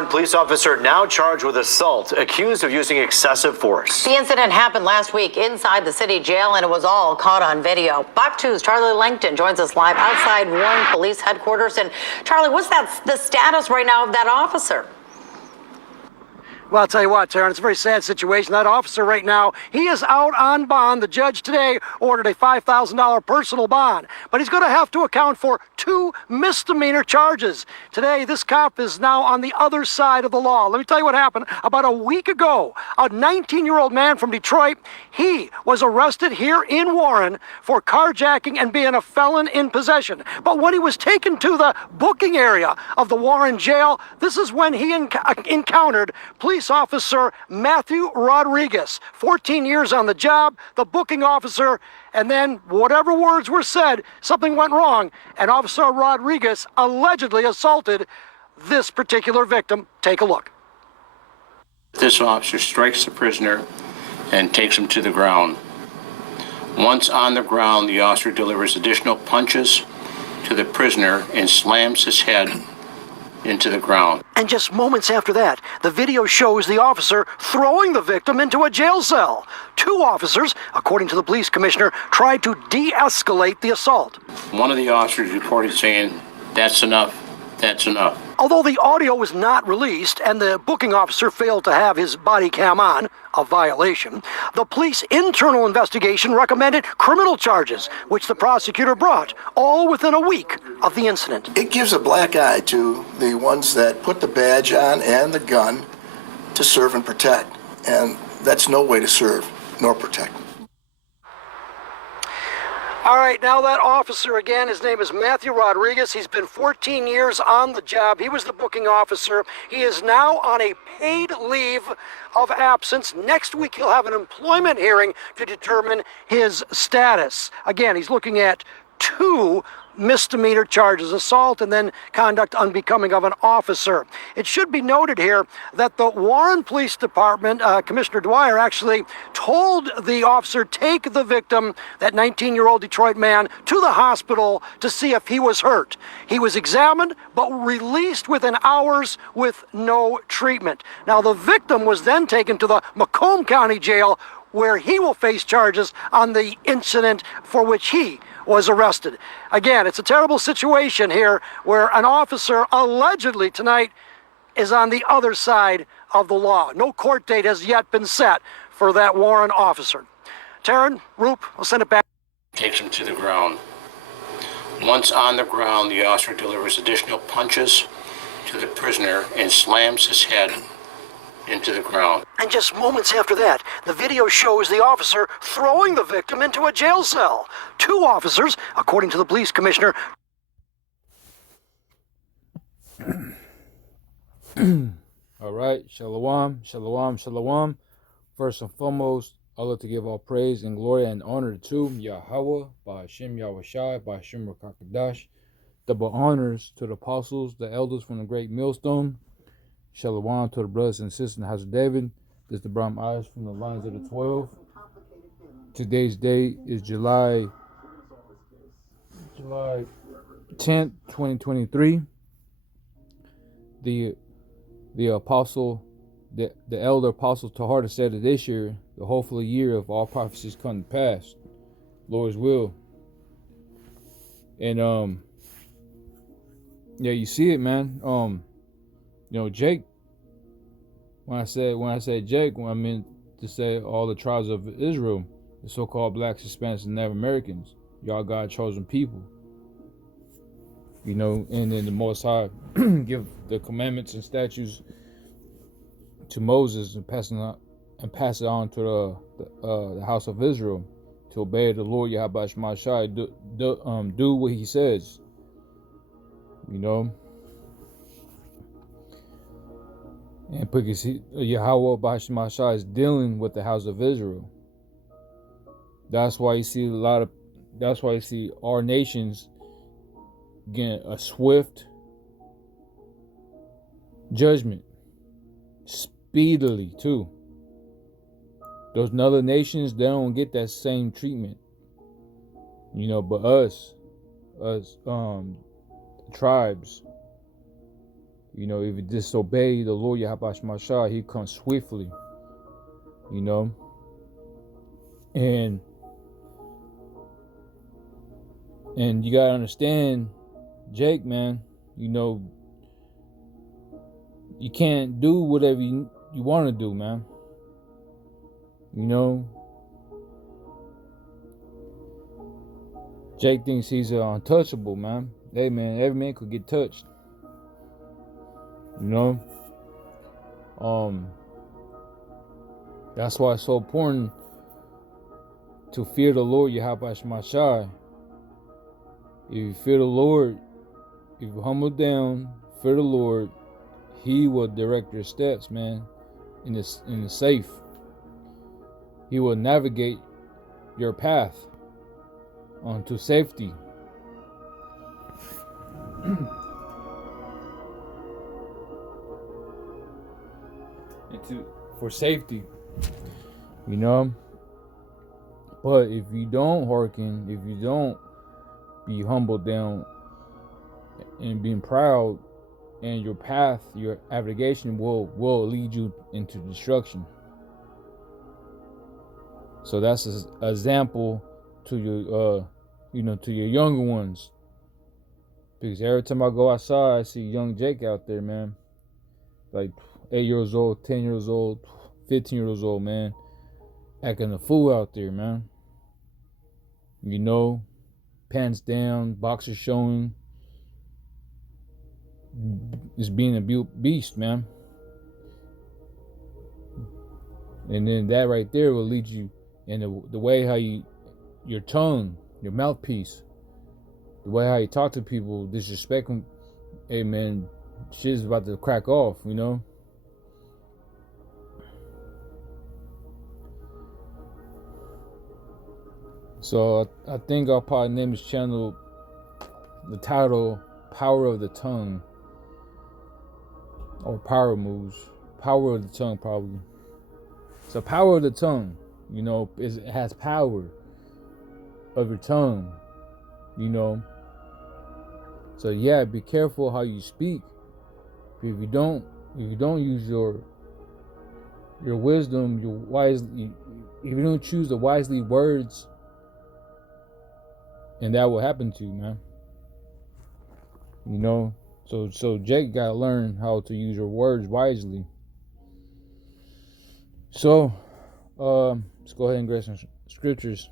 Warren police officer now charged with assault, accused of using excessive force. The incident happened last week inside the city jail, and it was all caught on video. Fox 2's Charlie Langton joins us live outside Warren Police Headquarters. And Charlie, what's the status right now of that officer? Well, I'll tell you what, Taryn, it's a very sad situation. That officer right now, he is out on bond. The judge today ordered a $5,000 personal bond, but he's going to have to account for 2 misdemeanor charges. Today, this cop is now on the other side of the law. Let me tell you what happened. About a week ago, a 19-year-old man from Detroit, he was arrested here in Warren for carjacking and being a felon in possession. But when he was taken to the booking area of the Warren jail, this is when he encountered police officer Matthew Rodriguez. 14 years on the job, the booking officer, and then whatever words were said, something went wrong, and Officer Rodriguez allegedly assaulted this particular victim. Take a look. This officer strikes the prisoner and takes him to the ground. Once on the ground, the officer delivers additional punches to the prisoner and slams his head into the ground. And just moments after that, the video shows the officer throwing the victim into a jail cell. 2 officers, according to the police commissioner, tried to de-escalate the assault. One of the officers reported saying, "That's enough, that's enough." Although the audio was not released and the booking officer failed to have his body cam on, a violation, the police internal investigation recommended criminal charges, which the prosecutor brought, all within a week of the incident. It gives a black eye to the ones that put the badge on and the gun to serve and protect. And that's no way to serve nor protect. All right, now that officer again, his name is Matthew Rodriguez. He's been 14 years on the job. He was the booking officer. He is now on a paid leave of absence. Next week, he'll have an employment hearing to determine his status. Again, he's looking at 2 misdemeanor charges, assault and then conduct unbecoming of an officer. It should be noted here that the Warren Police Department, Commissioner Dwyer, actually told the officer, take the victim, that 19-year-old Detroit man, to the hospital to see if he was hurt. He was examined, but released within hours with no treatment. Now, the victim was then taken to the Macomb County Jail, where he will face charges on the incident for which he was arrested. Again, it's a terrible situation here where an officer allegedly tonight is on the other side of the law. No court date has yet been set for that Warren officer. Taryn, Roop, I'll send it back. Takes him to the ground. Once on the ground, the officer delivers additional punches to the prisoner and slams his head into the ground. And just moments after that, the video shows the officer throwing the victim into a jail cell. 2 officers, according to the police commissioner. All right, shalom, shalom, shalom. First and foremost, I love to give all praise and glory and honor to Yahweh, by Hashem Yahushai, by Hashem Rakakadash. Double honors to the apostles, the elders from the great millstone. Shalom to the brothers and sisters in the house of David. This is the Brahm Eyes from the Lines of the 12. Today's date is July 10th, 2023. The apostle, the elder apostle Tahar said that this year, the hopeful year of all prophecies come to pass. Lord's will. And yeah, you see it, man. Jake. When I said Jake, I meant to say all the tribes of Israel, the so-called blacks, Hispanics, and Native Americans. Y'all God's chosen people. And then the Most High give the commandments and statutes to Moses and pass it on to the house of Israel to obey the Lord Yahweh Shema Shai, do what He says. And because Yahweh Bashima Shai is dealing with the house of Israel. That's why you see our nations getting a swift judgment. Speedily too. Those other nations, they don't get that same treatment. But us tribes, You know, if you disobey the Lord Yahweh Shemashah, he comes swiftly. You know, and you gotta understand, Jake, man. You know, you can't do whatever you want to do, man. You know, Jake thinks he's untouchable, man. Hey, man, every man could get touched. You know, that's why it's so important to fear the Lord Yahweh Shemashah. If you fear the Lord, if you humble down, fear the Lord, he will direct your steps, man, in the safe. He will navigate your path onto safety. For safety, you know. But if you don't hearken, if you don't be humbled down and being proud, and your path, your navigation will lead you into destruction. So that's an example to your to your younger ones. Because every time I go outside, I see young Jake out there, man. Like 8 years old, 10 years old, 15 years old, man. Acting a fool out there, man. You know, pants down, boxers showing. It's being a beast, man. And then that right there will lead you in the way how your tongue, your mouthpiece, the way how you talk to people, disrespect them. Hey, man, shit's about to crack off, you know. So I think I'll probably name this channel, the title, Power of the Tongue. Or Power Moves. Power of the Tongue, probably. So power of the tongue, you know, it has power of your tongue, you know. So yeah, be careful how you speak. If you don't use your wisdom, if you don't choose the wisely words, and that will happen to you, man. You know. So Jake gotta learn how to use your words wisely. So, let's go ahead and grab some scriptures.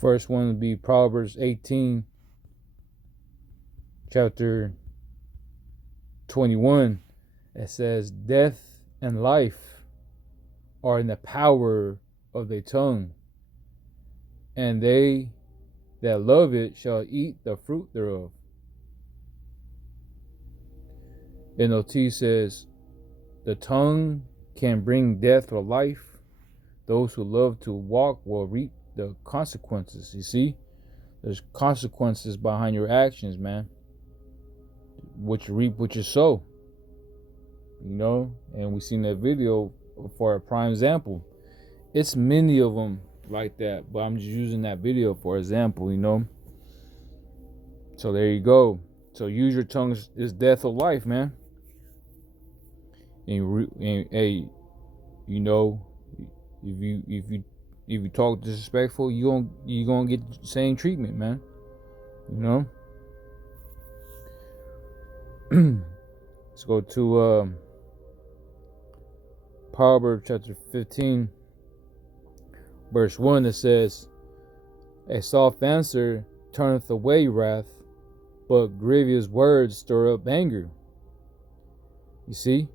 First one would be Proverbs 18, chapter 21. It says, "Death and life are in the power of their tongue, and they that love it shall eat the fruit thereof." NLT says, "The tongue can bring death or life. Those who love to walk will reap the consequences." You see, there's consequences behind your actions, man. What you reap, what you sow. You know, and we seen that video for a prime example. It's many of them like that, but I'm just using that video for example, you know. So there you go. So use your tongue is death or life, man. And hey, you know, if you talk disrespectful, you gonna get the same treatment, man. You know. Let's go to Proverbs chapter 15. Verse 1, that says, "A soft answer turneth away wrath, but grievous words stir up anger." You see?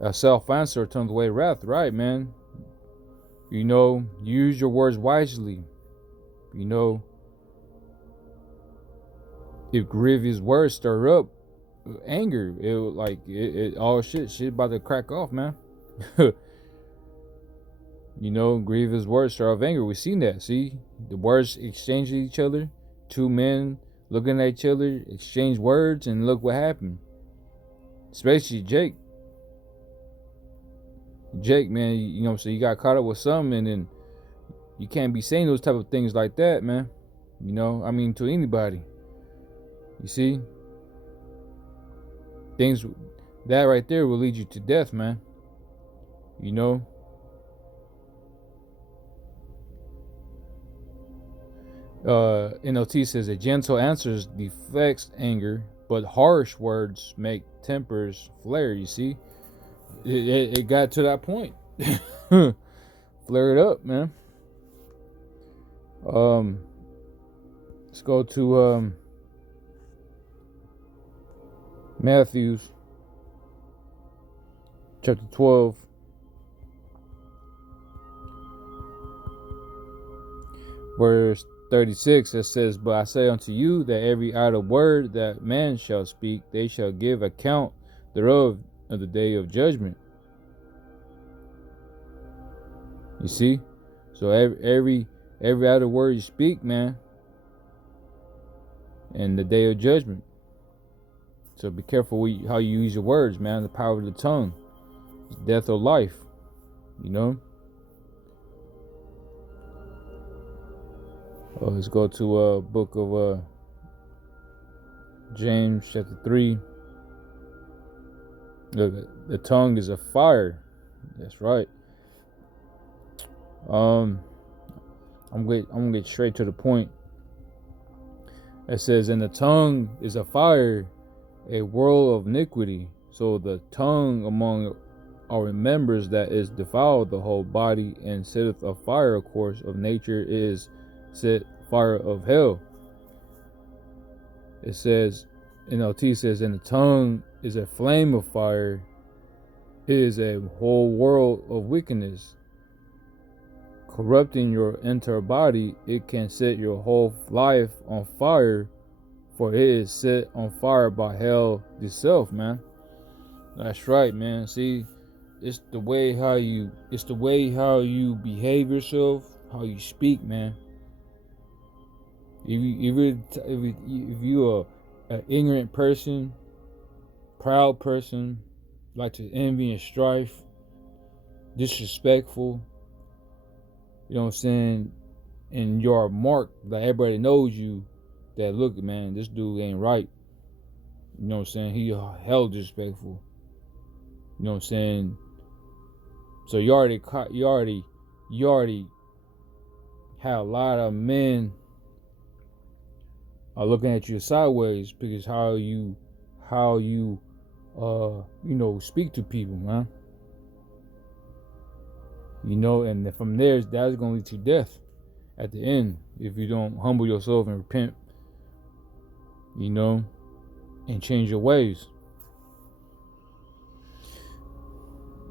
A soft answer turns away wrath, right, man? You know, use your words wisely. You know, if grievous words stir up anger, it all shit about to crack off, man. You know, grievous words stir up anger. We've seen that. See, the words exchange each other. Two men looking at each other, exchange words, and look what happened. Especially Jake. Jake, man, you know what I'm saying? You got caught up with something, and then You can't be saying those type of things like that, man. You know, I mean, to anybody. You see? Things that right there will lead you to death, man. You know? NLT says a gentle answers deflects anger, but harsh words make tempers flare. You see? It got to that point. Flare it up, man. Let's go to Matthew chapter 12, verse 36. It says, "But I say unto you that every idle word that man shall speak, they shall give account thereof of the day of judgment." You see? So every idle word you speak, man, and the day of judgment. So be careful how you use your words, man. The power of the tongue, it's death or life. You know. Let's go to book of James chapter 3. The tongue is a fire. That's right. I'm gonna get straight to the point. It says, "And the tongue is a fire, a whirl of iniquity. So the tongue among our members that is defiled the whole body, and setteth a fire, of course, of nature is set fire of hell." It says, NLT says, "And the tongue is a flame of fire. It is a whole world of wickedness. Corrupting your entire body, it can set your whole life on fire, for it is set on fire by hell itself," man. That's right, man. See, it's the way how you behave yourself, how you speak, man. If you're an ignorant person, proud person, like to envy and strife, disrespectful, you know what I'm saying, and you're marked, like everybody knows you, that look, man, this dude ain't right. You know what I'm saying? He hell disrespectful. You know what I'm saying? So you already had a lot of men are looking at you sideways because how you speak to people, man. You know, and from there, that's gonna lead to death at the end if you don't humble yourself and repent, you know, and change your ways.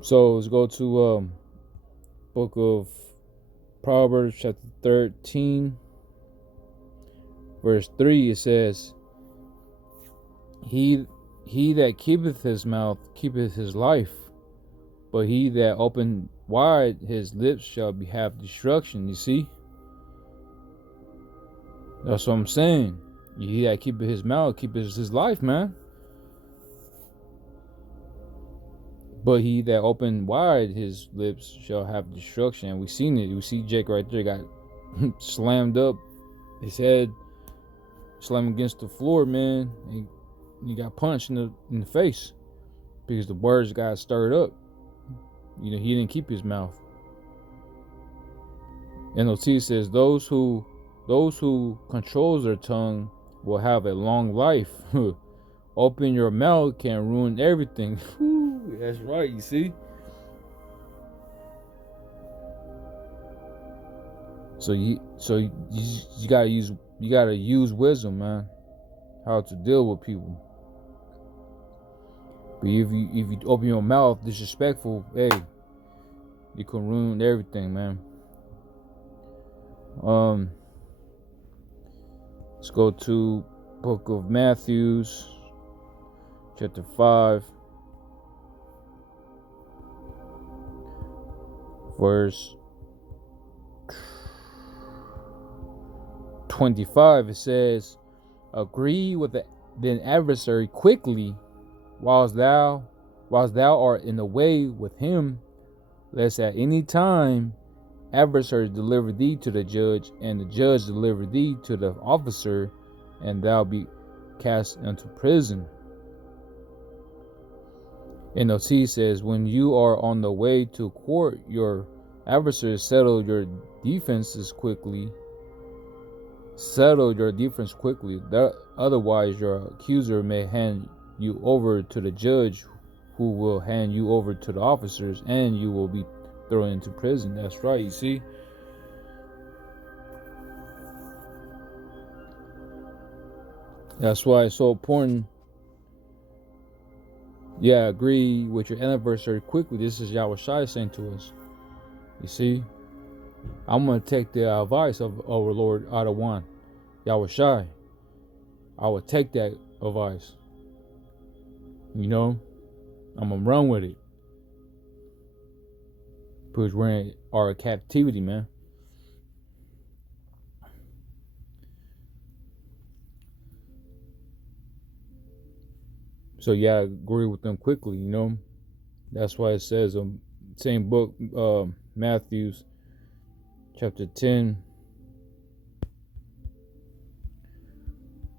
So let's go to book of Proverbs chapter 13, verse 3. It says, He that keepeth his mouth keepeth his life, but he that opened wide his lips shall have destruction." You see? That's what I'm saying. He that keepeth his mouth keepeth his life, man. But he that opened wide his lips shall have destruction. And we seen it. We see Jake right there got slammed up. His head slammed against the floor, man. He got punched in the face because the words got stirred up. You know, he didn't keep his mouth. NLT says those who controls their tongue will have a long life. Open your mouth can ruin everything. That's right, you see? So you gotta use wisdom, man. How to deal with people. But if you open your mouth disrespectful, hey, you can ruin everything, man. Let's go to book of Matthew, chapter 5, verse 25. It says, "Agree with the adversary quickly, whilst thou art in the way with him, lest at any time adversary deliver thee to the judge, and the judge deliver thee to the officer, and thou be cast into prison. NLT says, when you are on the way to court, your adversary settle your defenses quickly. Settle your defense quickly. Otherwise, your accuser may hand you over to the judge, who will hand you over to the officers, and you will be thrown into prison. That's right, you see. That's why it's so important. Yeah, agree with your adversary quickly. This is Yahweh Shai saying to us. You see, I'm going to take the advice of our Lord Adawan, Yahweh Shai. I will take that advice. You know, I'm going to run with it. Because we're in our captivity, man. So yeah, I agree with them quickly, you know. That's why it says, same book, Matthews, chapter 10,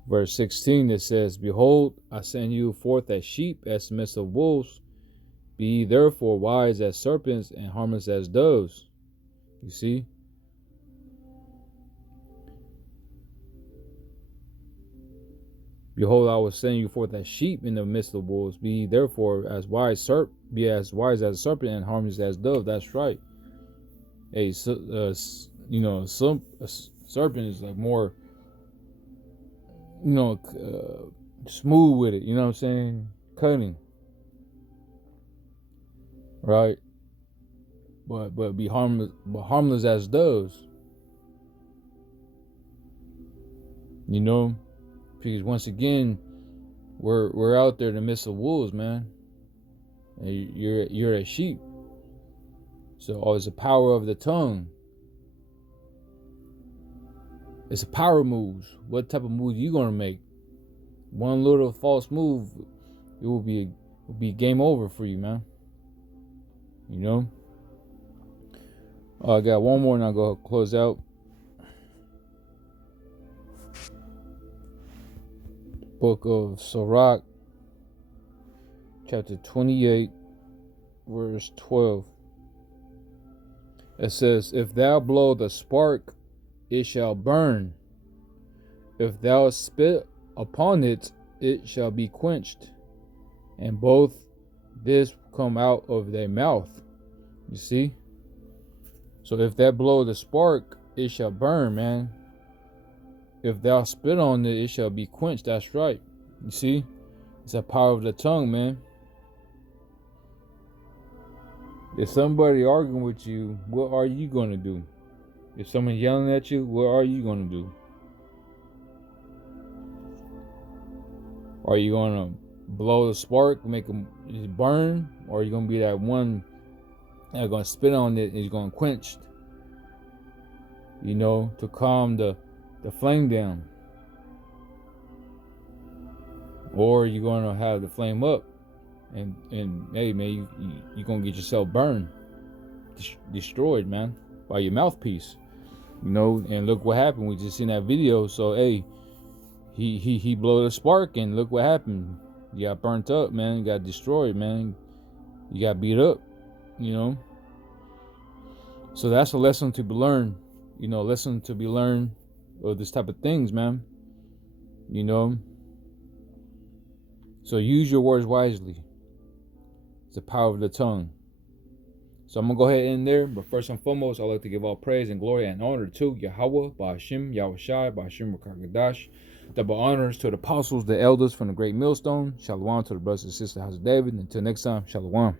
verse 16, it says, behold, I send you forth as sheep as the midst of wolves. Be ye therefore wise as serpents and harmless as doves. You see? Behold, I will send you forth as sheep in the midst of wolves. Be ye therefore as wise as a serpent and harmless as dove. That's right. A serpent is like more, smooth with it. You know what I'm saying? Cunning. Right. But be harmless as doves. You know. Because once again, we're out there in the midst of wolves, man. And you're a sheep. So it's the power of the tongue. It's a power move. What type of move you gonna make? One little false move, it will be game over for you, man. You know. I got one more, and I'll go close out. Book of Sirach, chapter 28, verse 12. It says, if thou blow the spark, it shall burn. If thou spit upon it, it shall be quenched. And both this come out of thy mouth. You see? So if thou blow the spark, it shall burn, man. If thou spit on it, it shall be quenched. That's right. You see? It's the power of the tongue, man. If somebody arguing with you, what are you going to do? If someone yelling at you, what are you going to do? Are you going to blow the spark, make them burn? Or are you going to be that one that's going to spit on it and it's going to quench? You know, to calm the flame down. Or you're going to have the flame up and hey man, you're going to get yourself burned, destroyed, man, by your mouthpiece. You know, and look what happened. We just seen that video. So hey, he blew the spark and look what happened. You got burnt up, man. You got destroyed, man. You got beat up, you know. So that's a lesson to be learned. You know, lesson to be learned of this type of things, man. You know. So use your words wisely. It's the power of the tongue. So I'm going to go ahead and end there. But first and foremost, I'd like to give all praise and glory and honor to Yahweh, Ba'ashim, Yahweh Shai, Ba'ashim Rakakadash. Double honors to the apostles, the elders from the great millstone. Shalom to the brothers and sisters of the house of David. Until next time, Shalom.